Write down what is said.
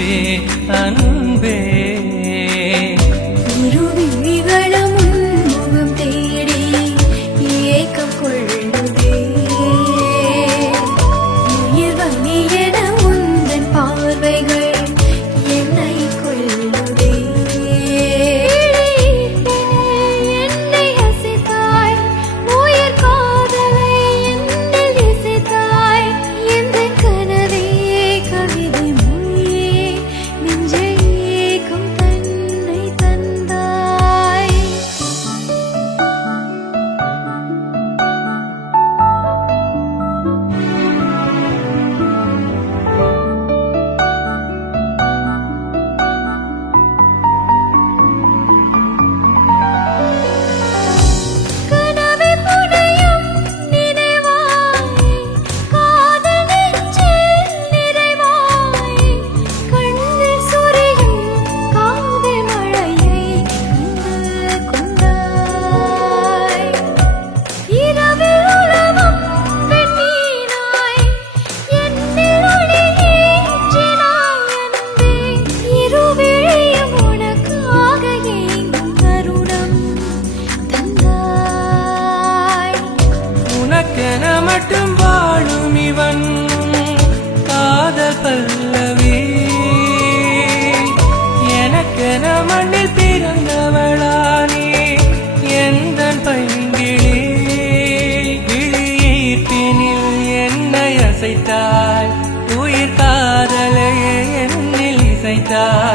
அன்பே அன்பே இருவிழிகளும் முகம் தேடி ஏக்கம் கொள்ளுதே உயிர்வனியென உந்தன் பார்வைகள் என்னை கொள்ளுதே என்னை அசைத்தாய் உயிர் காதலை என்னில் இசைத்தாய் எந்த கனவே கவிதை மொழியே நெஞ்சை ஏக்கும் தன்னை தந்தாய் கனவை புனையும் நினைவாய் காதல் நெஞ்சில் நிறைவாய் கண்ணில் சொரியும் காதல் மழையை கொண்டாய் இரவில் உலவும் வெண்ணீனாய் என்னில் ஒளி ஏற்றினாய் அன்பே இருவிழியும் உனக்காக ஏங்கும் தருணம் தந்தாய் உனக்கென மட்டும் வாழும் இவன் காதல் பல்லவி எனக்கென மண்ணில் பிறந்தவளானே எந்தன் பைங்கிளி விழியீர்ப்பினில் என்னை அசைத்தாய் உயிர் காதலையே என்னில் இசைத்தாய்